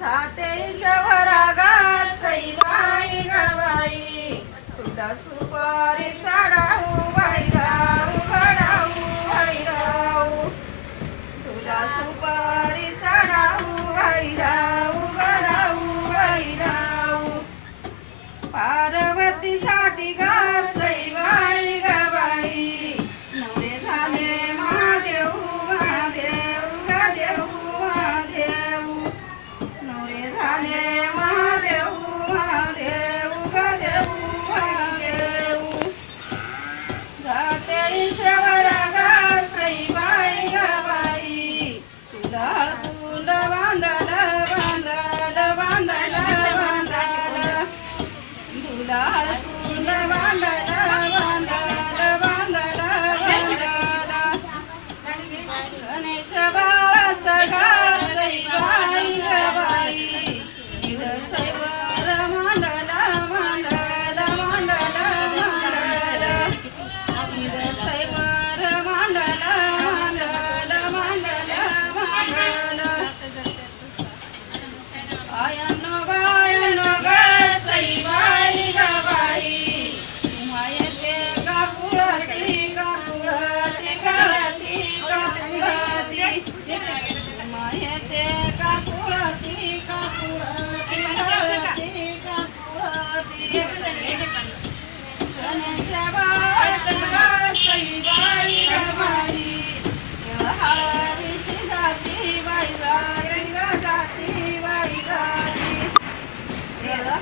धाते शवरागा सईबाई गवाई तुला सुपारी चढाऊ वैराऊ घडाऊ वैराऊ तुला सुपारी चढाऊ वैराऊ घडाऊ वैराऊ पार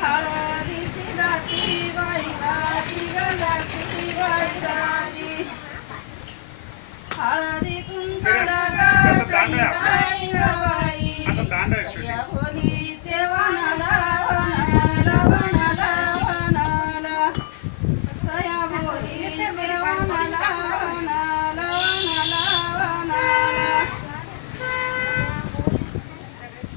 हळदीची जाती बाई जाती ग बाई जाती हळदी